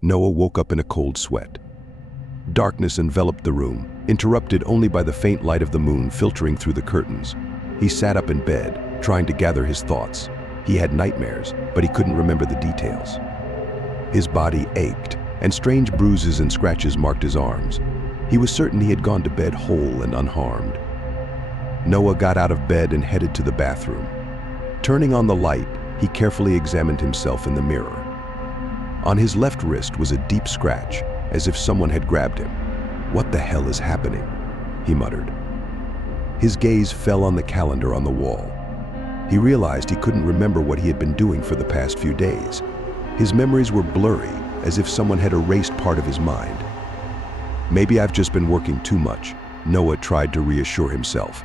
Noah woke up in a cold sweat. Darkness enveloped the room, interrupted only by the faint light of the moon filtering through the curtains. He sat up in bed, trying to gather his thoughts. He had nightmares, but he couldn't remember the details. His body ached, and strange bruises and scratches marked his arms. He was certain he had gone to bed whole and unharmed. Noah got out of bed and headed to the bathroom. Turning on the light, he carefully examined himself in the mirror. On his left wrist was a deep scratch, as if someone had grabbed him. "What the hell is happening?" he muttered. His gaze fell on the calendar on the wall. He realized he couldn't remember what he had been doing for the past few days. His memories were blurry, as if someone had erased part of his mind. "Maybe I've just been working too much," Noah tried to reassure himself.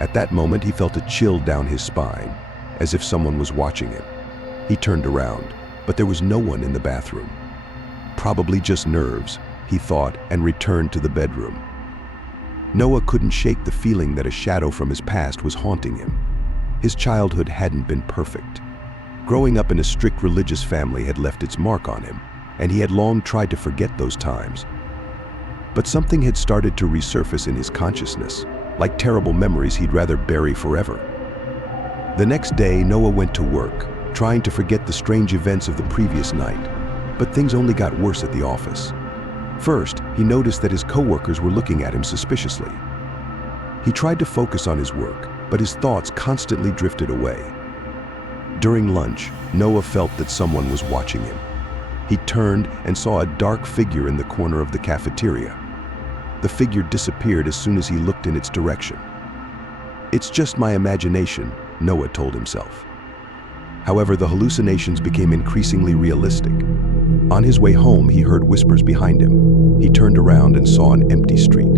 At that moment, he felt a chill down his spine, as if someone was watching him. He turned around, but there was no one in the bathroom. Probably just nerves, he thought, and returned to the bedroom. Noah couldn't shake the feeling that a shadow from his past was haunting him. His childhood hadn't been perfect. Growing up in a strict religious family had left its mark on him, and he had long tried to forget those times. But something had started to resurface in his consciousness, like terrible memories he'd rather bury forever. The next day, Noah went to work, trying to forget the strange events of the previous night, but things only got worse at the office. First, he noticed that his coworkers were looking at him suspiciously. He tried to focus on his work, but his thoughts constantly drifted away. During lunch, Noah felt that someone was watching him. He turned and saw a dark figure in the corner of the cafeteria. The figure disappeared as soon as he looked in its direction. "It's just my imagination," Noah told himself. However, the hallucinations became increasingly realistic. On his way home, he heard whispers behind him. He turned around and saw an empty street.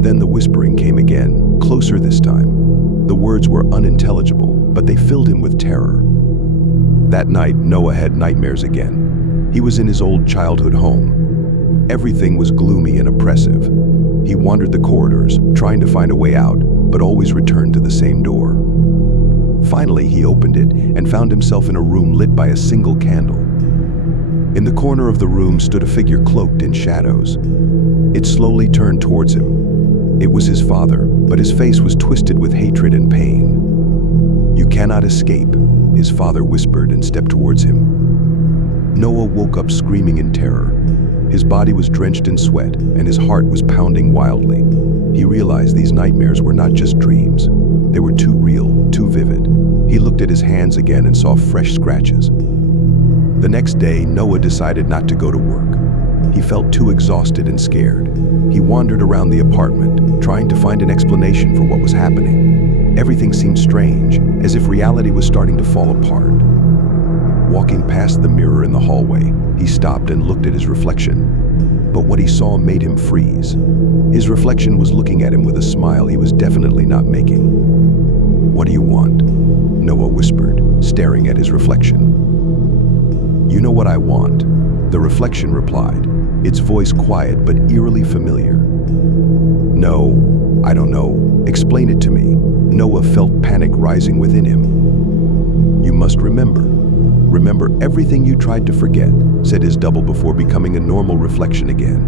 Then the whispering came again, closer this time. The words were unintelligible, but they filled him with terror. That night, Noah had nightmares again. He was in his old childhood home. Everything was gloomy and oppressive. He wandered the corridors, trying to find a way out, but always returned to the same door. Finally, he opened it and found himself in a room lit by a single candle. In the corner of the room stood a figure cloaked in shadows. It slowly turned towards him. It was his father, but his face was twisted with hatred and pain. "You cannot escape," his father whispered and stepped towards him. Noah woke up screaming in terror. His body was drenched in sweat, and his heart was pounding wildly. He realized these nightmares were not just dreams. They were too real, too vivid. He looked at his hands again and saw fresh scratches. The next day, Noah decided not to go to work. He felt too exhausted and scared. He wandered around the apartment, trying to find an explanation for what was happening. Everything seemed strange, as if reality was starting to fall apart. Walking past the mirror in the hallway, he stopped and looked at his reflection. But what he saw made him freeze. His reflection was looking at him with a smile he was definitely not making. "What do you want?" Noah whispered, staring at his reflection. "You know what I want," the reflection replied, its voice quiet but eerily familiar. "No, I don't know. Explain it to me." Noah felt panic rising within him. "You must remember. Remember everything you tried to forget," said his double before becoming a normal reflection again.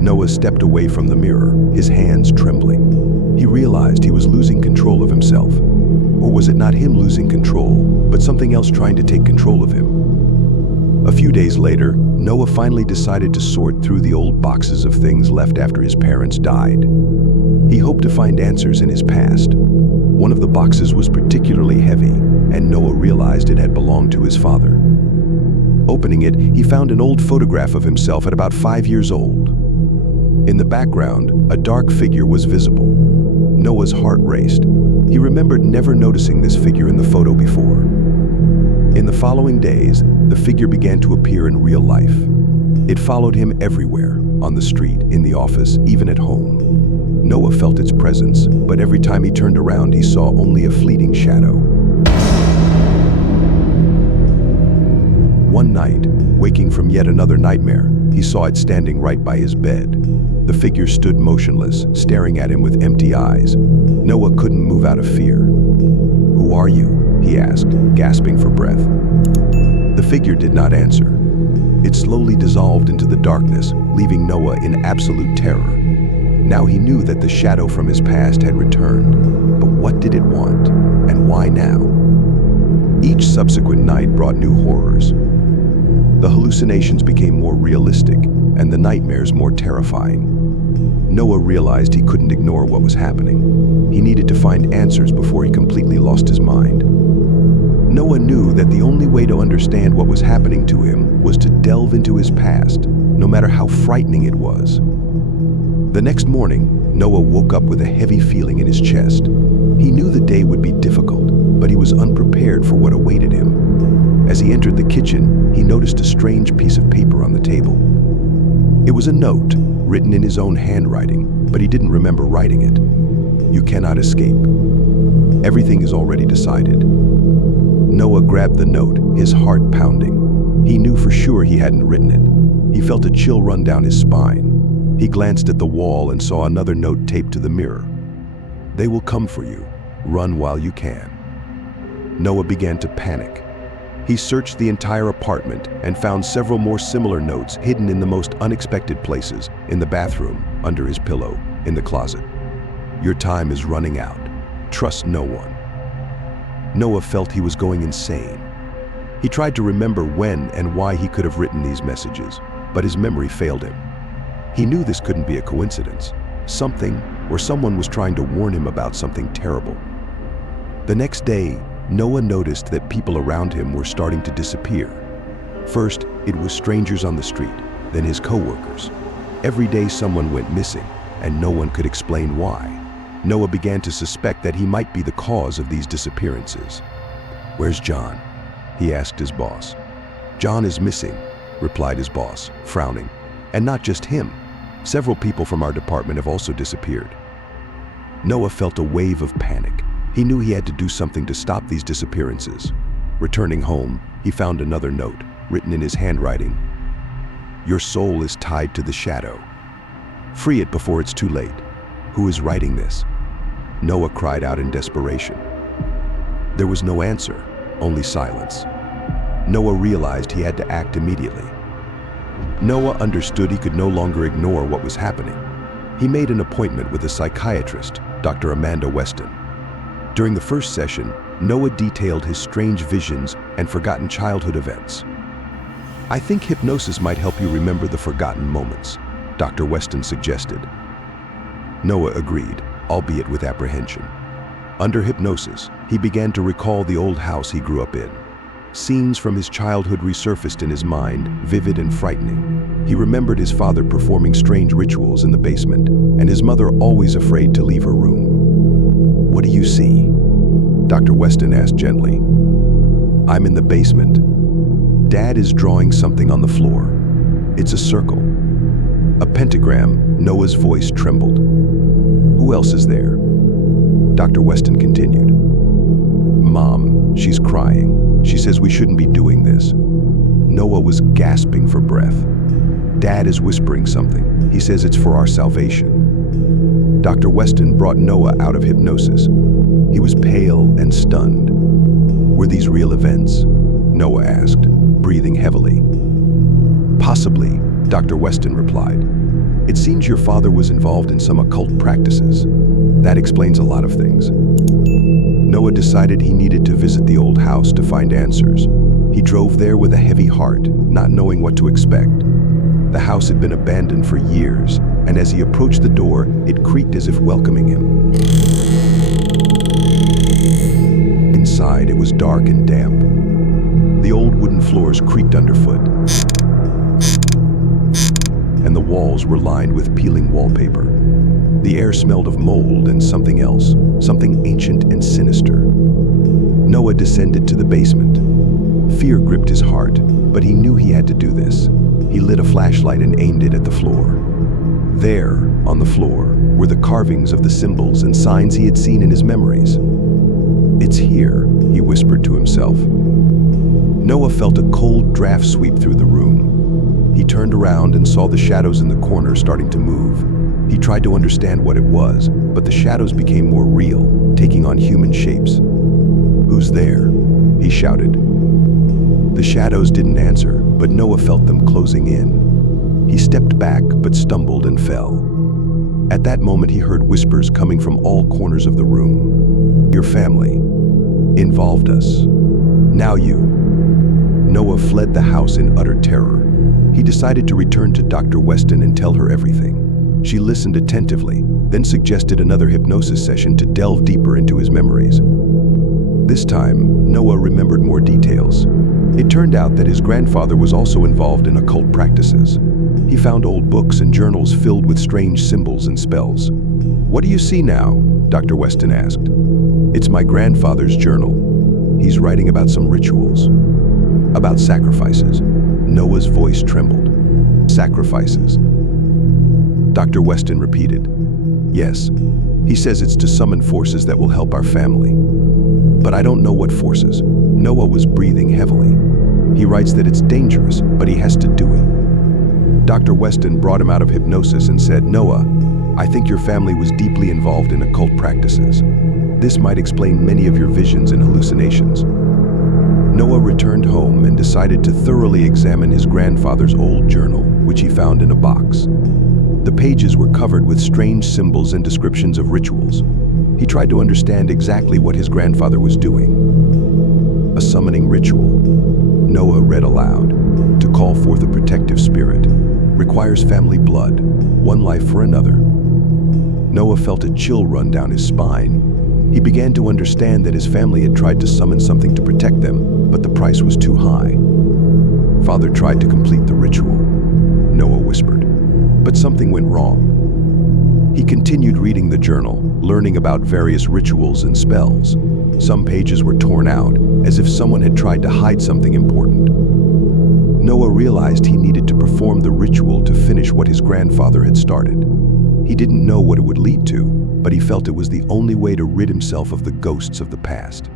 Noah stepped away from the mirror, his hands trembling. He realized he was losing control of himself. Or was it not him losing control, but something else trying to take control of him? A few days later, Noah finally decided to sort through the old boxes of things left after his parents died. He hoped to find answers in his past. One of the boxes was particularly heavy, and Noah realized it had belonged to his father. Opening it, he found an old photograph of himself at about 5 years old. In the background, a dark figure was visible. Noah's heart raced. He remembered never noticing this figure in the photo before. In the following days, the figure began to appear in real life. It followed him everywhere, on the street, in the office, even at home. Noah felt its presence, but every time he turned around, he saw only a fleeting shadow. One night, waking from yet another nightmare, he saw it standing right by his bed. The figure stood motionless, staring at him with empty eyes. Noah couldn't move out of fear. "Who are you?" he asked, gasping for breath. The figure did not answer. It slowly dissolved into the darkness, leaving Noah in absolute terror. Now he knew that the shadow from his past had returned. But what did it want? And why now? Each subsequent night brought new horrors. The hallucinations became more realistic, and the nightmares more terrifying. Noah realized he couldn't ignore what was happening. He needed to find answers before he completely lost his mind. Noah knew that the only way to understand what was happening to him was to delve into his past, no matter how frightening it was. The next morning, Noah woke up with a heavy feeling in his chest. He knew the day would be difficult, but he was unprepared for what awaited him. As he entered the kitchen, he noticed a strange piece of paper on the table. It was a note, written in his own handwriting, but he didn't remember writing it. "You cannot escape. Everything is already decided." Noah grabbed the note, his heart pounding. He knew for sure he hadn't written it. He felt a chill run down his spine. He glanced at the wall and saw another note taped to the mirror. "They will come for you. Run while you can." Noah began to panic. He searched the entire apartment and found several more similar notes hidden in the most unexpected places, in the bathroom, under his pillow, in the closet. "Your time is running out. Trust no one." Noah felt he was going insane. He tried to remember when and why he could have written these messages, but his memory failed him. He knew this couldn't be a coincidence. Something or someone was trying to warn him about something terrible. The next day, Noah noticed that people around him were starting to disappear. First, it was strangers on the street, then his co-workers. Every day someone went missing, and no one could explain why. Noah began to suspect that he might be the cause of these disappearances. "Where's John?" he asked his boss. "John is missing," replied his boss, frowning. "And not just him. Several people from our department have also disappeared." Noah felt a wave of panic. He knew he had to do something to stop these disappearances. Returning home, he found another note, written in his handwriting. "Your soul is tied to the shadow. Free it before it's too late." Who is writing this? Noah cried out in desperation. There was no answer, only silence. Noah realized he had to act immediately. Noah understood he could no longer ignore what was happening. He made an appointment with a psychiatrist, Dr. Amanda Weston. During the first session, Noah detailed his strange visions and forgotten childhood events. "I think hypnosis might help you remember the forgotten moments," Dr. Weston suggested. Noah agreed, albeit with apprehension. Under hypnosis, he began to recall the old house he grew up in. Scenes from his childhood resurfaced in his mind, vivid and frightening. He remembered his father performing strange rituals in the basement, and his mother always afraid to leave her room. "What do you see?" Dr. Weston asked gently. "I'm in the basement. Dad is drawing something on the floor. It's a circle. A pentagram." Noah's voice trembled. "Who else is there?" Dr. Weston continued. "Mom, she's crying. She says we shouldn't be doing this." Noah was gasping for breath. "Dad is whispering something. He says it's for our salvation." Dr. Weston brought Noah out of hypnosis. He was pale and stunned. "Were these real events?" Noah asked, breathing heavily. "Possibly," Dr. Weston replied. "It seems your father was involved in some occult practices. That explains a lot of things." Noah decided he needed to visit the old house to find answers. He drove there with a heavy heart, not knowing what to expect. The house had been abandoned for years, and as he approached the door, it creaked as if welcoming him. Inside, it was dark and damp. The old wooden floors creaked underfoot, and the walls were lined with peeling wallpaper. The air smelled of mold and something else, something ancient and sinister. Noah descended to the basement. Fear gripped his heart, but he knew he had to do this. He lit a flashlight and aimed it at the floor. There, on the floor, were the carvings of the symbols and signs he had seen in his memories. "It's here," he whispered to himself. Noah felt a cold draft sweep through the room. He turned around and saw the shadows in the corner starting to move. He tried to understand what it was, but the shadows became more real, taking on human shapes. "Who's there?" he shouted. The shadows didn't answer, but Noah felt them closing in. He stepped back, but stumbled and fell. At that moment, he heard whispers coming from all corners of the room. "Your family involved us. Now you." Noah fled the house in utter terror. He decided to return to Dr. Weston and tell her everything. She listened attentively, then suggested another hypnosis session to delve deeper into his memories. This time, Noah remembered more details. It turned out that his grandfather was also involved in occult practices. He found old books and journals filled with strange symbols and spells. "What do you see now?" Dr. Weston asked. "It's my grandfather's journal. He's writing about some rituals. About sacrifices." Noah's voice trembled. "Sacrifices?" Dr. Weston repeated. "Yes, he says it's to summon forces that will help our family. But I don't know what forces." Noah was breathing heavily. "He writes that it's dangerous, but he has to do it." Dr. Weston brought him out of hypnosis and said, "Noah, I think your family was deeply involved in occult practices. This might explain many of your visions and hallucinations." Noah returned home and decided to thoroughly examine his grandfather's old journal, which he found in a box. The pages were covered with strange symbols and descriptions of rituals. He tried to understand exactly what his grandfather was doing. "A summoning ritual," Noah read aloud, "to call forth a protective spirit. Requires family blood, one life for another." Noah felt a chill run down his spine. He began to understand that his family had tried to summon something to protect them, but the price was too high. "Father tried to complete the ritual," Noah whispered, "but something went wrong." He continued reading the journal, learning about various rituals and spells. Some pages were torn out, as if someone had tried to hide something important. Noah realized he needed to perform the ritual to finish what his grandfather had started. He didn't know what it would lead to, but he felt it was the only way to rid himself of the ghosts of the past.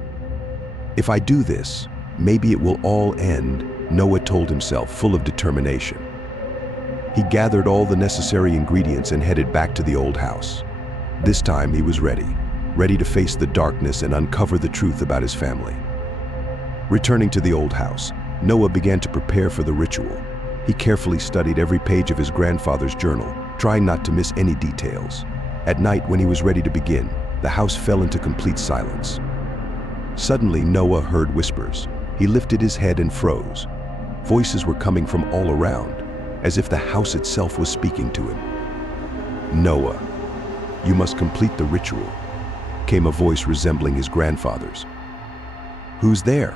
"If I do this, maybe it will all end," Noah told himself, full of determination. He gathered all the necessary ingredients and headed back to the old house. This time he was ready to face the darkness and uncover the truth about his family. Returning to the old house, Noah began to prepare for the ritual. He carefully studied every page of his grandfather's journal, trying not to miss any details. At night, when he was ready to begin, the house fell into complete silence. Suddenly, Noah heard whispers. He lifted his head and froze. Voices were coming from all around, as if the house itself was speaking to him. "Noah, you must complete the ritual," came a voice resembling his grandfather's. "Who's there?"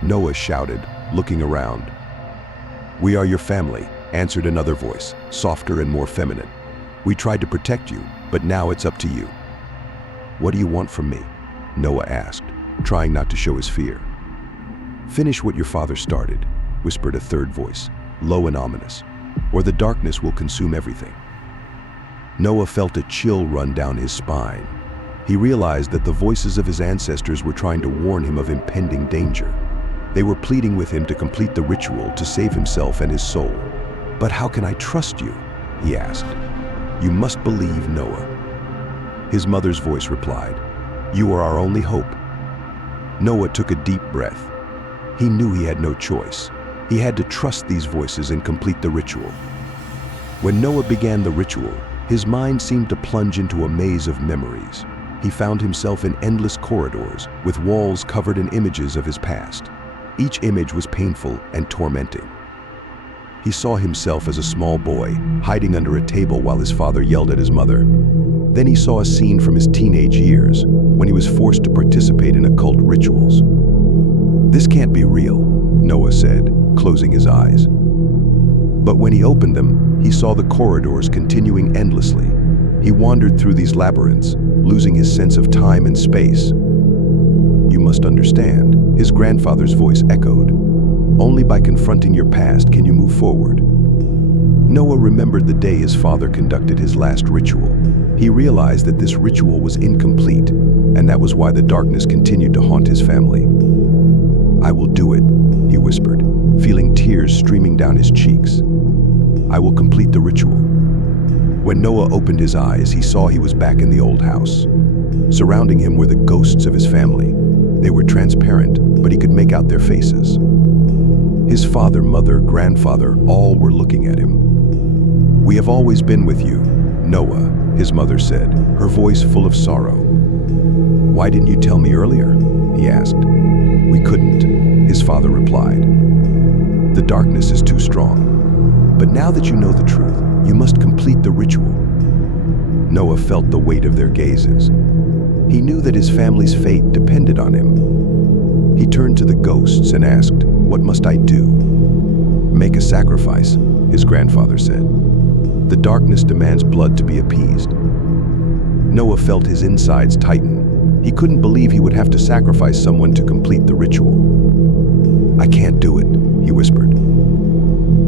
Noah shouted, looking around. "We are your family," answered another voice, softer and more feminine. "We tried to protect you, but now it's up to you." "What do you want from me?" Noah asked, trying not to show his fear. "Finish what your father started," whispered a third voice, low and ominous, "or the darkness will consume everything." Noah felt a chill run down his spine. He realized that the voices of his ancestors were trying to warn him of impending danger. They were pleading with him to complete the ritual to save himself and his soul. "But how can I trust you?" he asked. "You must believe, Noah." His mother's voice replied, "You are our only hope." Noah took a deep breath. He knew he had no choice. He had to trust these voices and complete the ritual. When Noah began the ritual, his mind seemed to plunge into a maze of memories. He found himself in endless corridors with walls covered in images of his past. Each image was painful and tormenting. He saw himself as a small boy, hiding under a table while his father yelled at his mother. Then he saw a scene from his teenage years, when he was forced to participate in occult rituals. "This can't be real," Noah said, closing his eyes. But when he opened them, he saw the corridors continuing endlessly. He wandered through these labyrinths, losing his sense of time and space. "You must understand," his grandfather's voice echoed. "Only by confronting your past can you move forward." Noah remembered the day his father conducted his last ritual. He realized that this ritual was incomplete, and that was why the darkness continued to haunt his family. "I will do it," he whispered, feeling tears streaming down his cheeks. "I will complete the ritual." When Noah opened his eyes, he saw he was back in the old house. Surrounding him were the ghosts of his family. They were transparent, but he could make out their faces. His father, mother, grandfather, all were looking at him. "We have always been with you, Noah," his mother said, her voice full of sorrow. "Why didn't you tell me earlier?" he asked. "We couldn't," his father replied. "The darkness is too strong. But now that you know the truth, you must complete the ritual." Noah felt the weight of their gazes. He knew that his family's fate depended on him. He turned to the ghosts and asked, "What must I do?" "Make a sacrifice," his grandfather said. "The darkness demands blood to be appeased." Noah felt his insides tighten. He couldn't believe he would have to sacrifice someone to complete the ritual. "I can't do it," he whispered.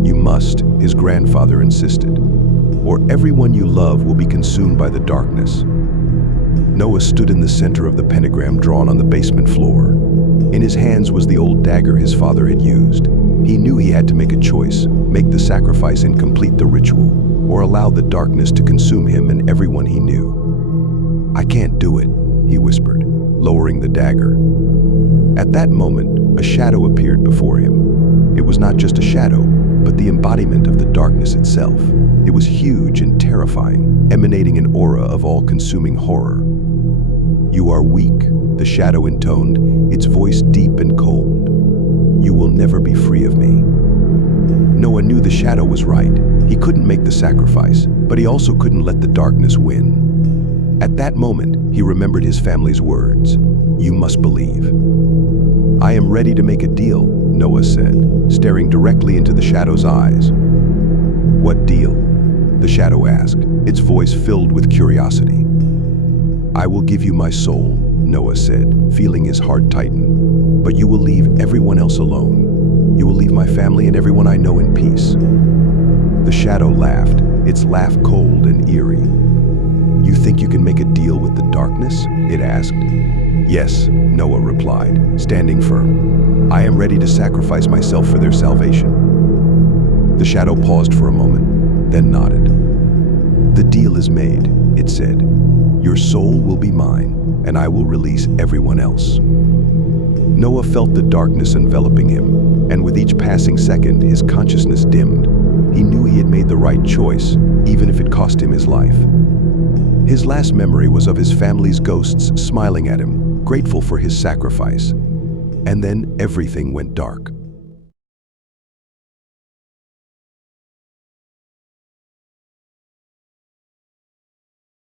"You must," his grandfather insisted, "or everyone you love will be consumed by the darkness." Noah stood in the center of the pentagram drawn on the basement floor. In his hands was the old dagger his father had used. He knew he had to make a choice, make the sacrifice and complete the ritual, or allow the darkness to consume him and everyone he knew. "I can't do it," he whispered, lowering the dagger. At that moment, a shadow appeared before him. It was not just a shadow, but the embodiment of the darkness itself. It was huge and terrifying, emanating an aura of all-consuming horror. "You are weak," the shadow intoned, its voice deep and cold. "You will never be free of me." Noah knew the shadow was right. He couldn't make the sacrifice, but he also couldn't let the darkness win. At that moment, he remembered his family's words. "You must believe." "I am ready to make a deal," Noah said, staring directly into the shadow's eyes. "What deal?" the shadow asked, its voice filled with curiosity. "I will give you my soul," Noah said, feeling his heart tighten. "But you will leave everyone else alone. You will leave my family and everyone I know in peace." The shadow laughed, its laugh cold and eerie. "You think you can make a deal with the darkness?" it asked. "Yes," Noah replied, standing firm. "I am ready to sacrifice myself for their salvation." The shadow paused for a moment, then nodded. "The deal is made," it said. "Your soul will be mine, and I will release everyone else." Noah felt the darkness enveloping him, and with each passing second, his consciousness dimmed. He knew he had made the right choice, even if it cost him his life. His last memory was of his family's ghosts smiling at him, grateful for his sacrifice. And then everything went dark.